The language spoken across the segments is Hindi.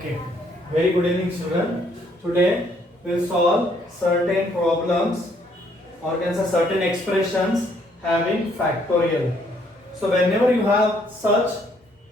Okay. Very good evening, student. Today we'll solve certain problems or can say certain expressions having factorial. So whenever you have such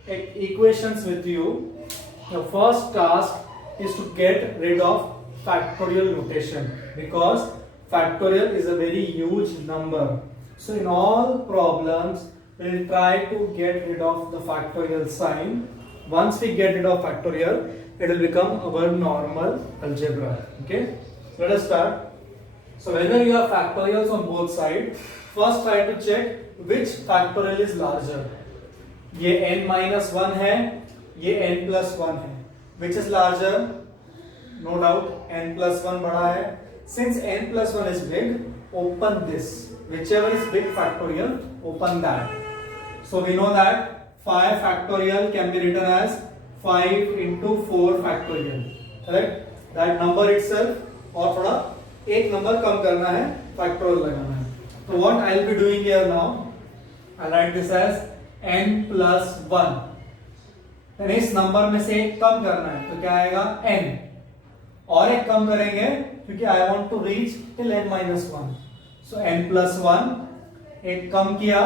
equations with you, the first task is to get rid of factorial notation because factorial is a very huge number. So in all problems, we'll try to get rid of the factorial sign. Once we get rid of factorial, it will become our normal algebra. Okay, so let us start. So whenever you have factorials on both sides, first try to check which factorial is larger. ये n-1 है, ये n+1 है. Which is larger? No doubt n+1 बड़ा है. Since n+1 is big, open this. Whichever is big factorial, open that. So we know that 5 factorial can be written as 5 into 4 factorial. Correct? That number itself और थोड़ा एक नंबर कम करना है, factorial लगाना है. So what I will be doing here now, I write this as n+1. तो इस नंबर में से एक कम करना है, तो क्या आएगा n. और एक कम करेंगे क्योंकि I want to reach till n-1. So n+1 एक कम किया,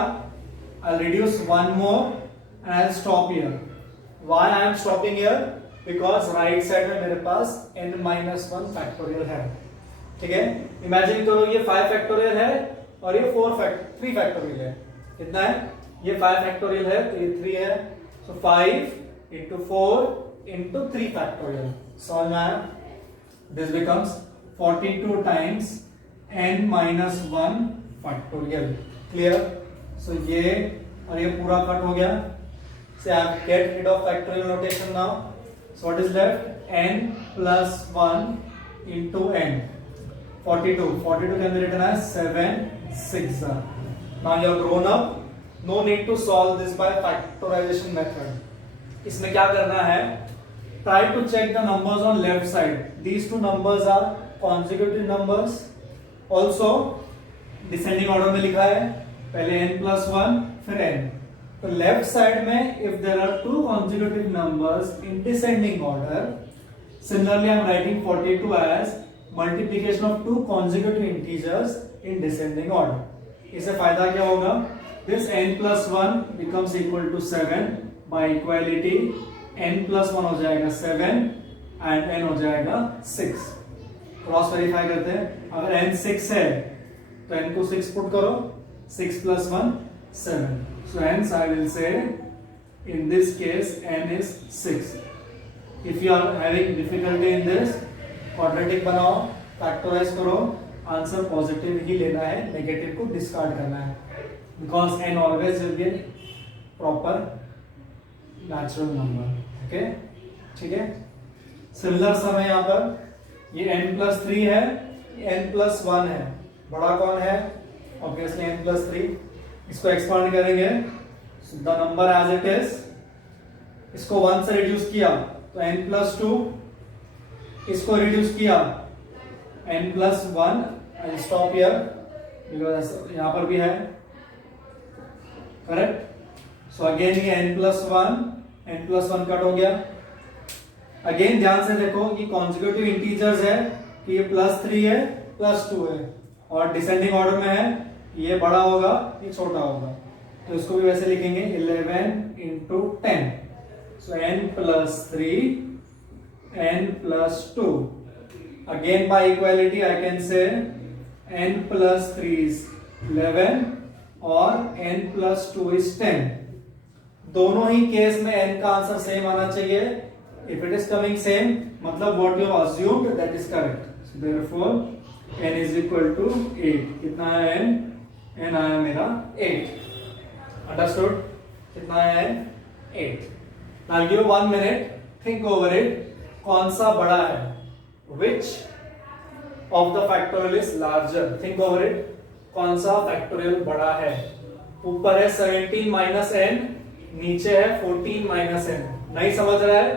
I'll reduce one more and I'll stop here. Why I am stopping here? Because right side में मेरे पास n-1 factorial है. ठीक है? Imagine करो ये 5 factorial है और ये 3 factorial है. कितना है? ये 5 factorial है तो ये 3 है. So 5 into 4 into 3 factorial. समझ में आया? This becomes 42 times n-1 factorial. Clear? So ये और ये पूरा कट हो गया. So I have get rid of factorial notation now. So what is left? n+1 into n. 42. 42 can be written as 7 6. Now you have grown up. No need to solve this by factorization method. इसमें क्या करना है? Try to check the numbers on left side. These two numbers are consecutive numbers. Also descending order में लिखा है. पहले n+1 फिर n. तो लेफ्ट साइड में if there are two consecutive numbers in descending order, similarly I am writing 42 as multiplication of two consecutive integers in descending order. इससे फायदा क्या होगा? This n+1 becomes equal to 7 by equality. n+1 हो जाएगा 7 and n हो जाएगा 6. क्रॉस वेरीफाई करते हैं. अगर n 6 है तो n को 6 पुट करो. 6 plus 1 7. So hence I will say in this case n is 6. If you are having difficulty in this, quadratic बनाओ, factorize करो, आंसर पॉजिटिव ही लेना है, नेगेटिव को डिस्कार्ड करना है. Because n always will be a proper natural number. Okay? ठीक है? सिमिलर सम है यहाँ पर. ये n+3 है, n+1 है. बड़ा कौन है? Obviously n+3. इसको एक्सपांड करेंगे. The number as it is. इसको 1 से रिड्यूस किया तो n+2. इसको रिड्यूस किया n+1. I stop here because यहां पर भी है. करेक्ट. सो अगेन ये n+1 कट हो गया. अगेन ध्यान से देखो कि कॉन्जिक्यूटिव इंटीजर्स है कि ये +3 है +2 है और डिसेंडिंग ऑर्डर में है. ये बड़ा होगा, ये छोटा होगा, तो इसको भी वैसे लिखेंगे 11 into 10. So n+3 n+2. Again by equality I can say n+3 is 11 और n+2 is 10. दोनों ही केस में n का आंसर सेम आना चाहिए. If it is coming same, मतलब what you have assumed that is correct. So therefore n is equal to 8. कितना है n? n आया मेरा 8. Understood? कितना है n? 8. Now I'll give 1 minute. Think over it. कौन सा बड़ा है? Which of the factorial is larger? Think over it. कौन सा factorial बड़ा है? ऊपर है 17 minus n, नीचे है 14 minus n. नहीं समझ रहा है?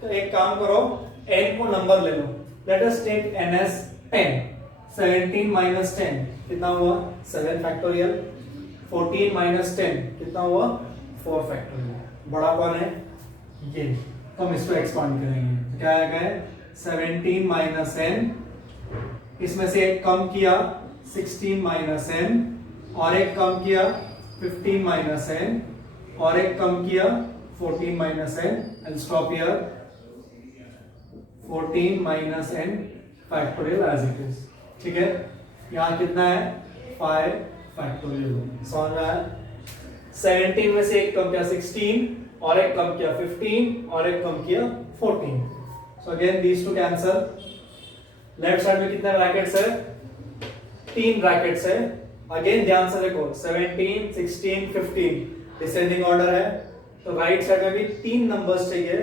तो एक काम करो, n को नंबर ले लो. Let us take n as 10. 17 minus 10 कितना हुआ? 7 factorial. 14 minus 10 कितना हुआ? 4 factorial. बड़ा कौन है? ये. तो हम इसको एक्सपांड करेंगे, तो क्या आएगा 17 माइनस n, इसमें से एक कम किया 16 माइनस n, और एक कम किया 15 माइनस n, और एक कम किया 14 minus n. I'll stop here. 14 minus n factorial as it is. ठीक है, यहाँ कितना है 5 फैक्टोरियल. समझ में आया? 17 में से एक कम किया 16, और एक कम किया 15, और एक कम किया 14. So again these two cancel. Left side में कितने ब्रैकेट्स है? 3 ब्रैकेट्स है. अगेन ध्यान से देखो 17, 16, 15 डिसेंडिंग ऑर्डर है, तो राइट साइड में भी 3 नंबर्स चाहिए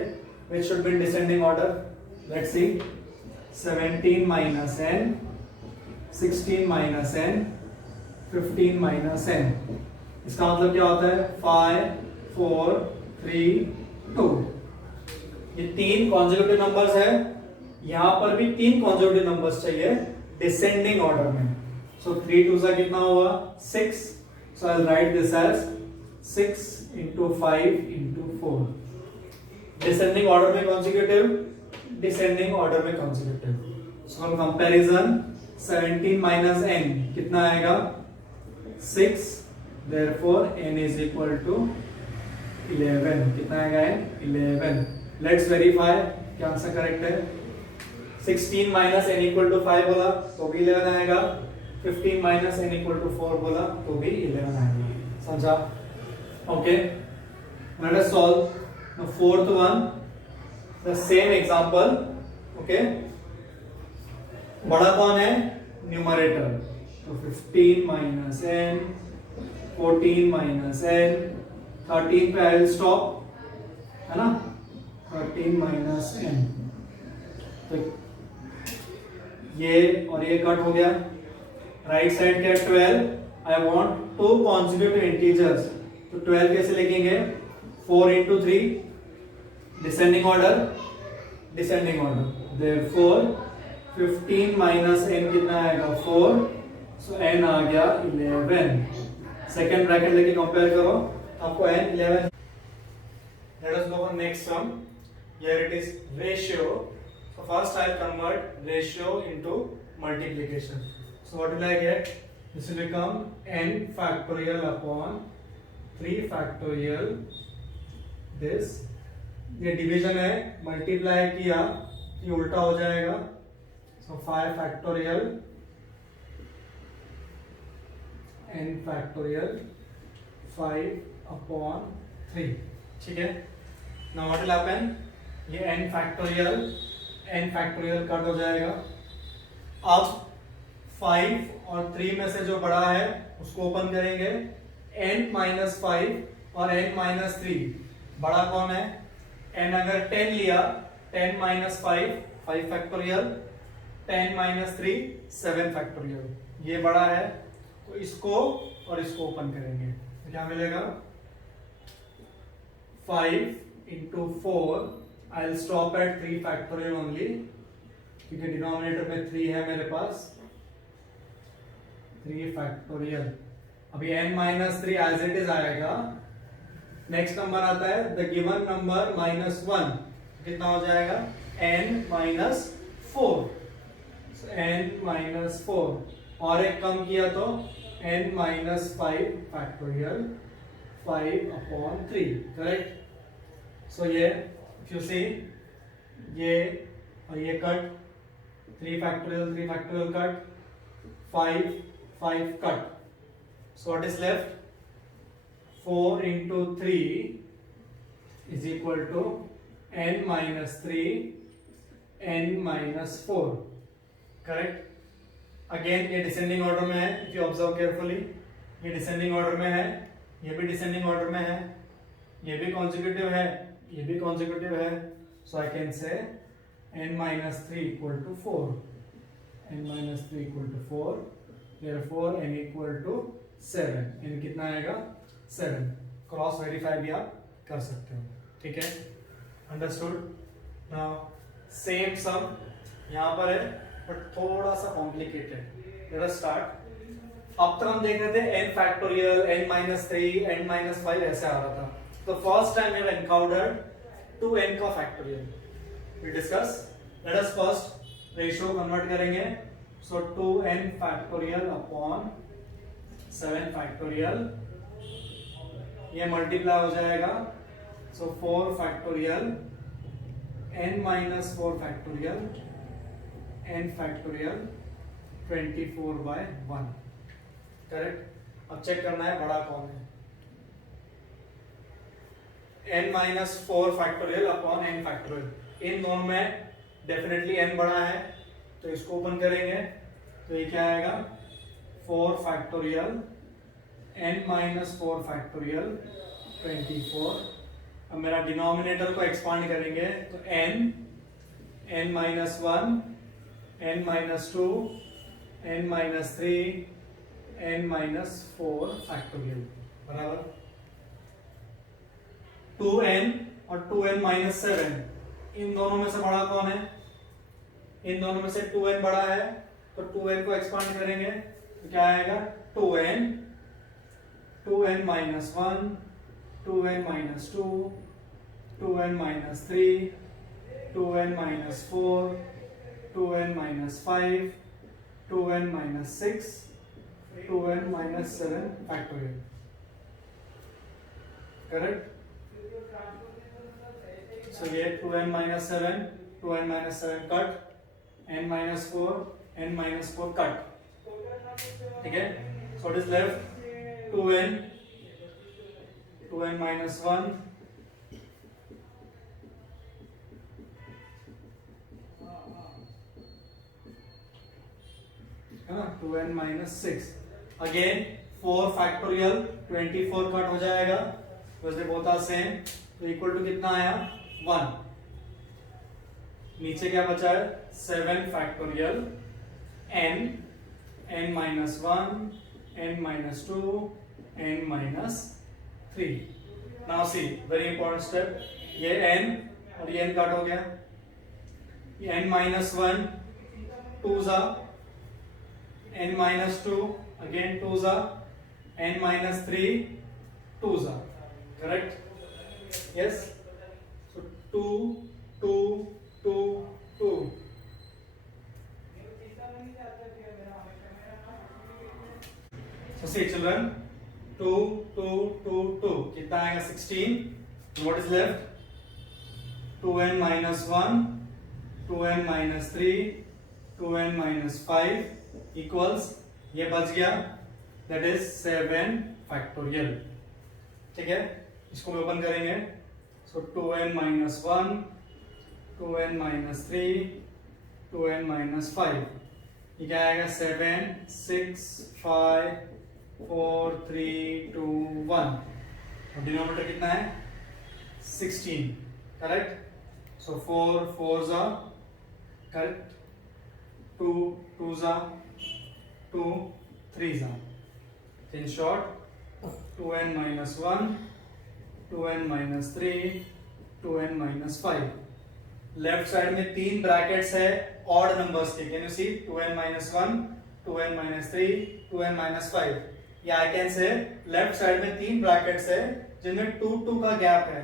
which should be in descending order. Let's see. 17 minus n, 16 minus n, 15 minus n. इसका मतलब क्या होता है 5, 4, 3, 2. ये 3 कॉन्जिक्यूटिव नंबर्स है. यहां पर भी 3 कॉन्जिक्यूटिव नंबर्स चाहिए डिसेंडिंग ऑर्डर में. So 3 2 सा कितना हुआ 6. So I'll write this as 6 into 5 into 4. Descending order में कॉन्जिक्यूटिव, डिसेंडिंग ऑर्डर में कॉन्जिक्यूटिव. सो हम कंपैरिजन 17 माइनस n कितना आएगा 6. therefore n is equal to 11. कितना आएगा n 11. लेट्स वेरीफाई क्या आंसर करेक्ट है. 16 माइनस n इक्वल टू 5 बोला तो भी 11 आएगा. 15 माइनस n इक्वल टू 4 बोला तो भी 11 आएगा. समझा? Okay, let us solve the fourth one, the same example. okay, बड़ा कौन है न्यूमरेटर, तो 15 माइनस n, 14 माइनस n, 13 पे आई विल स्टॉप, है ना. 13 माइनस n, तो ये और ये कट हो गया. राइट साइड क्या 12. आई वांट 2 कॉन्जिक्यूटिव इंटीजर्स, तो 12 कैसे लिखेंगे 4 into 3 descending order, descending order. therefore 15 minus n कितना आएगा 4. सो n आ गया 11. सेकेंड ब्रैकेट लेके कंपेयर करो, आपको n 11. let us go for next sum. here it is ratio. so first I'll convert ratio into multiplication. so what will I get? this will become n factorial upon 3 factorial. this ये डिवीजन है, मल्टीप्लाई किया ये उल्टा हो जाएगा. सो 5 फैक्टोरियल n फैक्टोरियल 5 अपॉन 3. ठीक है, नाउ व्हाट विल हैपन, ये n फैक्टोरियल कट हो जाएगा. अब 5 और 3 में से जो बड़ा है उसको ओपन करेंगे. n माइनस 5 और n माइनस 3, बड़ा कौन है n. अगर 10 लिया 10 माइनस 5 5 फैक्टोरियल, 10 माइनस 3 7 फैक्टोरियल, ये बड़ा है. तो इसको और इसको ओपन करेंगे तो क्या मिलेगा 5 into 4. I will stop at 3 factorial only, क्योंकि डिनोमिनेटर में 3 है मेरे पास. 3 फैक्टोरियल. अभी n minus 3 as it is आएगा. नेक्स्ट नंबर आता है द गिवन नंबर माइनस 1, कितना हो जाएगा n माइनस 4. n माइनस 4, और एक कम किया तो n minus 5 factorial 5 upon 3. Correct. So ये इफ यू सी ये और ये cut, 3 factorial cut, 5 cut. So what is left 4 into 3 is equal to n minus 3 n minus 4. Correct. Again ये डिसेंडिंग ऑर्डर में है, इफ यू ऑब्जर्व केयरफुली. ये डिसेंडिंग ऑर्डर में है, ये भी डिसेंडिंग ऑर्डर में है, ये भी कॉन्जिक्यूटिव है, ये भी कॉन्जिक्यूटिव है. So I can say n minus 3 equal to 4. n minus 3 equal to 4. therefore n equal to 7. n कितना आएगा 7. क्रॉस वेरीफाई भी आप कर सकते हो. ठीक है, अंडरस्टूड. नाउ सेम सम यहाँ पर है बट थोड़ा सा कॉम्प्लिकेटेड. Let us start. अब तक हम देख रहे थे n factorial, n minus 3, n minus 5 ऐसे आ रहा था. तो first time we have encountered 2n का factorial we discuss. Let us first ratio convert करेंगे. So 2n factorial upon 7 factorial, ये मल्टीप्लाई हो जाएगा. So 4 factorial n minus 4 factorial n factorial 24/1. Correct. अब चेक करना है बड़ा कौन है. n minus 4 factorial upon n factorial. इन दोनों में डेफिनेटली n बड़ा है तो इसको ओपन करेंगे तो ये क्या आएगा 4 factorial n minus 4 factorial 24. अब मेरा डिनोमिनेटर को एक्सपांड करेंगे तो n minus 1 n minus 2 n minus 3 n minus 4 factorial बराबर 2n और 2n minus 7. इन दोनों में से बड़ा कौन है. इन दोनों में से 2n बड़ा है तो 2n को एक्सपांड करेंगे तो क्या आएगा 2n minus 1 2n minus 2 2n minus 3 2n minus 4 2n minus 5 2n minus 6 2n minus 7 factorial. Correct. So ये 2n minus 7 2n minus 7 cut, n minus 4 cut. ठीक है. So what is left 2n minus 1 है ना 2n minus 6. Again 4 factorial 24 cut हो जाएगा. वैसे बोथ आर सेम तो इक्वल टू कितना आया 1. नीचे क्या बचा है 7 factorial n minus 1 n minus 2 n minus 3. Now see very important step. ये n और ये n कट हो गया. ये n minus 1 2 जा n minus 2 again 2 जा n minus 3 2 जा. Correct. Yes. So 2 2 2 2. So see children 2 2 2 2 कितना आएगा 16. What is left 2n minus 1 2n minus 3 2n minus 5 equals ये बच गया that is 7 factorial. ठीक है. इसको ओपन करेंगे so 2n minus 1 2n minus 3 2n minus 5 ये क्या आएगा 7 6 5 4 3 2 1 और डिनोमिनेटर कितना है 16. करेक्ट. so 4 4 जा करेक्ट 2 2 जा 2 3 जा. in short 2n minus 1 2n minus 3 2n minus 5. Left side में 3 ब्रैकेट्स है ऑड नंबर्स के. Can you see 2n minus 1 2n minus 3 2n minus 5. या आई कैन से लेफ्ट साइड में 3 ब्रैकेट्स है जिनमें 2 2 का गैप है.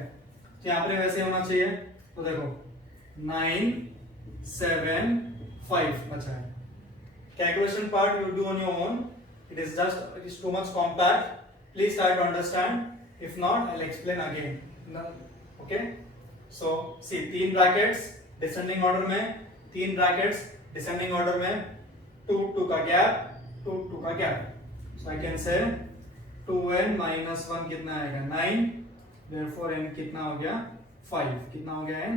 तो यहाँ पे वैसे होना चाहिए. तो देखो 9 7 5 बचा है. Calculation part you do on your own. It is too much compact. Please try to understand. If not, I'll explain again. Okay. So see 3 brackets descending order में 3 brackets descending order में 2 2 का gap 2 2 का gap. So I can say 2n minus 1 कितना आएगा 9. Therefore n कितना हो गया 5. कितना हो गया n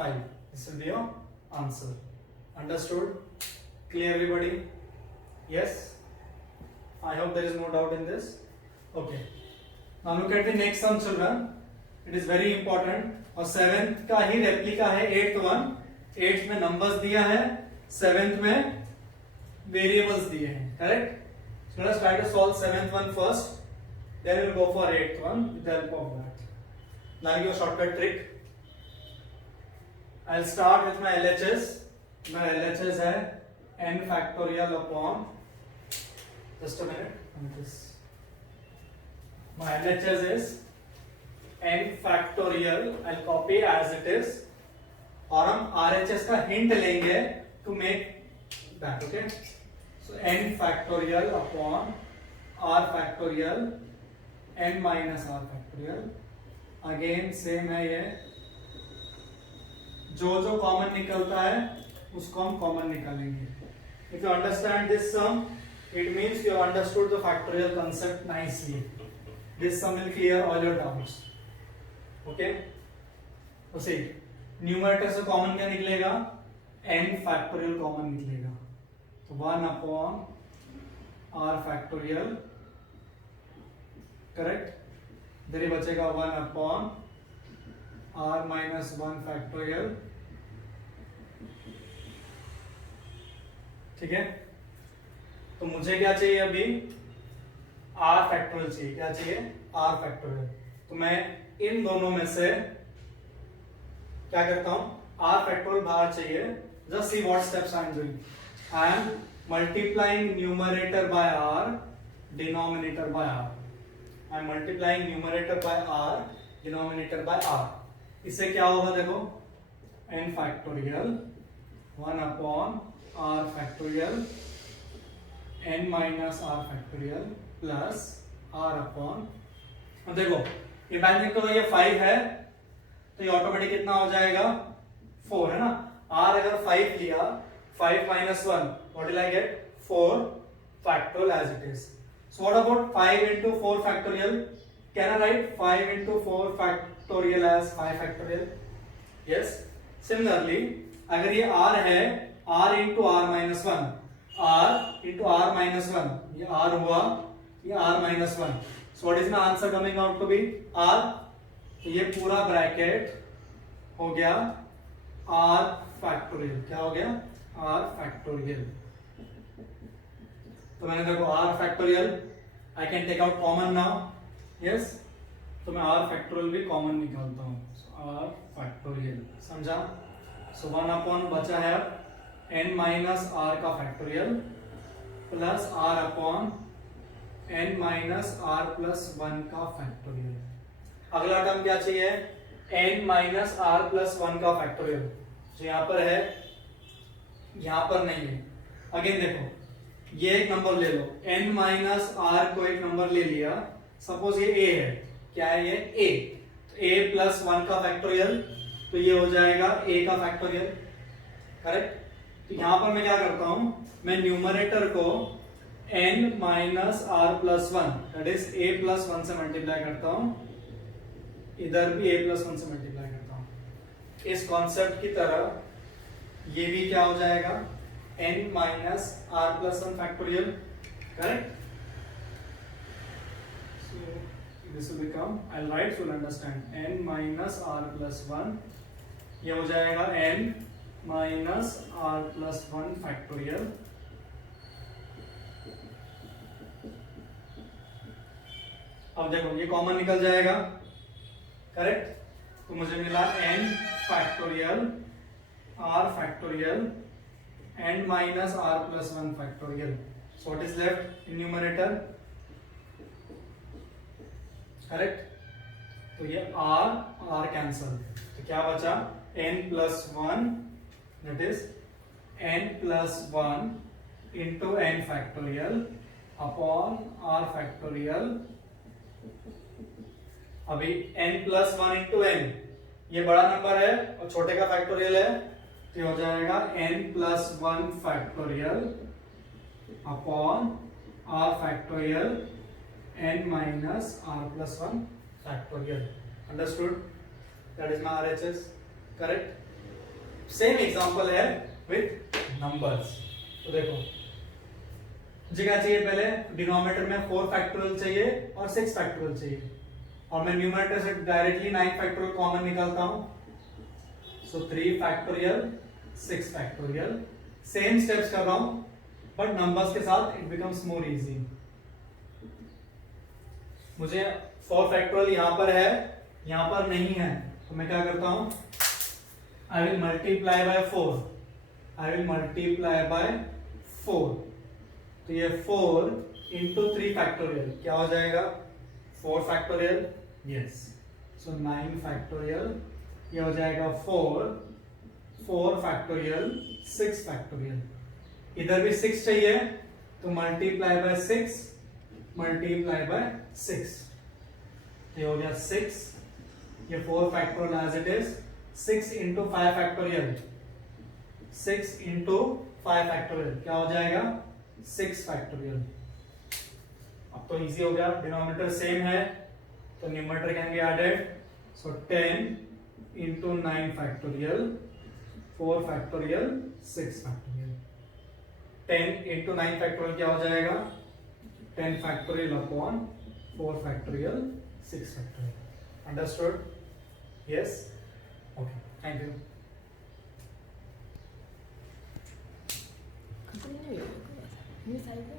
5. This will be your answer. Understood? Clear everybody? Yes. I hope there is no doubt in this. Okay. Now look at the next sum children. It is very important. और 7th का ही रेप्लिका है 8th one. 8th में नंबर्स दिया है 7th में वेरिएबल्स दिए हैं. Correct. So let us try to solve 7th one first. Then we will go for 8th one with the help of that. Now your shortcut trick. I'll start with my LHS. My LHS है n factorial upon. Just a minute. My LHS is n factorial, I copy as it is, और हम RHS का हिंट लेंगे to make that, okay. So n factorial upon r factorial n minus r factorial. Again same है ये, जो जो कॉमन निकलता है उसको हम कॉमन निकालेंगे। If you understand this sum, it means you have understood the factorial concept nicely. This sum will clear all your doubts. Okay? तो see, न्यूमरेटर से कॉमन क्या निकलेगा? n फैक्टोरियल कॉमन निकलेगा, तो 1 अपॉन r फैक्टोरियल, करेक्ट। इधर ही बचेगा 1 अपॉन r माइनस 1 फैक्टोरियल, ठीक है। तो मुझे क्या चाहिए अभी? r फैक्टोरियल चाहिए। क्या चाहिए? r factorial. तो मैं इन दोनों में से क्या करता हूं? r फैक्टोरियल बाहर चाहिए। Just see what steps I am doing. I am multiplying numerator bye r, denominator by r। I am multiplying numerator bye r, denominator by r। इससे क्या होगा देखो, n factorial 1 upon r factorial n minus r factorial plus r upon, अब देखो इमेजिन करो ये 5 है तो ये ऑटोमेटिक कितना हो जाएगा? 4 है ना। r अगर 5 लिया, 5 minus 1, what will I get? 4 factorial as it is. So what about 5 into 4 factorial? Can I write 5 into 4 factorial as 5 factorial? Yes. Similarly अगर ये r है, r into r minus 1, r into r minus 1, ये r हुआ, ये r minus 1। So what is my answer coming out to be? r। तो ये पूरा ब्रैकेट हो गया r फैक्टोरियल। क्या हो गया? r factorial. तो मैंने देखो r factorial, I can take out common now, yes. तो मैं r फैक्टोरियल भी कॉमन निकालता हूँ, r फैक्टोरियल, समझा? सो 1 अपॉन बचा है n माइनस r का factorial plus r upon n minus r plus 1 का फैक्टोरियल। अगला टर्म क्या चाहिए? n माइनस r प्लस 1 का फैक्टोरियल, जो यहाँ पर है, यहाँ पर नहीं है। अगेन देखो, ये एक नंबर ले लो, n माइनस r को एक नंबर ले लिया, सपोज ये a है। क्या है ये? a। तो a प्लस 1 का फैक्टोरियल, तो ये हो जाएगा a का फैक्टोरियल, करेक्ट। तो यहां पर मैं क्या करता हूं, मैं न्यूमरेटर को n minus r plus 1 that is a plus 1 से मल्टीप्लाई करता हूं, इधर भी a प्लस 1 से मल्टीप्लाई करता हूं। इस कॉन्सेप्ट की तरह ये भी क्या हो जाएगा? n minus r plus 1 factorial, correct. So this will become, I will write, so you understand, n minus r plus 1, ये हो जाएगा n minus r plus 1 factorial. अब देखो ये कॉमन निकल जाएगा, करेक्ट। तो मुझे मिला n factorial r factorial n minus r plus 1 factorial. So what is left in numerator? Correct. तो ये r कैंसल, तो क्या बचा? n plus 1 that is n plus 1 into n factorial upon r factorial। अभी n plus 1 into n, ये बड़ा नंबर है और छोटे का फैक्टोरियल है, तो हो जाएगा n plus 1 factorial upon r factorial n minus r plus 1 factorial। Understood? That is my RHS, correct? Same example है विथ नंबर्स। तो देखो मुझे क्या चाहिए? पहले डिनोमिनेटर में 4 फैक्टोरियल चाहिए और 6 फैक्टोरियल चाहिए, और मैं न्यूमरेटर से डायरेक्टली 9 फैक्टोरियल कॉमन निकालता हूं। सो 3 फैक्टोरियल 6 फैक्टोरियल, सेम स्टेप्स कर रहा हूं बट नंबर्स के साथ इट बिकम्स मोर इजी। मुझे 4 फैक्टोरियल यहां पर है, यहां पर नहीं है, तो मैं क्या करता हूं? I will multiply by 4. I will multiply by 4. तो ये 4 into 3 factorial क्या हो जाएगा? 4 factorial, yes. सो 9 फैक्टोरियल, ये हो जाएगा 4, 4 फैक्टोरियल, 6 फैक्टोरियल। इधर भी 6 चाहिए तो मल्टीप्लाई बाय 6, मल्टीप्लाई बाय 6, ये हो गया 6, ये 4 factorial as it is, 6 into 5 factorial, 6 into 5 factorial क्या हो जाएगा 6 फैक्टोरियल। अब तो इजी हो गया, डिनोमिनेटर सेम है तो numerator can be added, so 10 into 9 factorial, 4 factorial, 6 factorial. 10 into 9 factorial क्या हो जाएगा 10 factorial upon 4 factorial, 6 factorial. Understood? Yes, okay, thank you. 그거 이거 이거 살고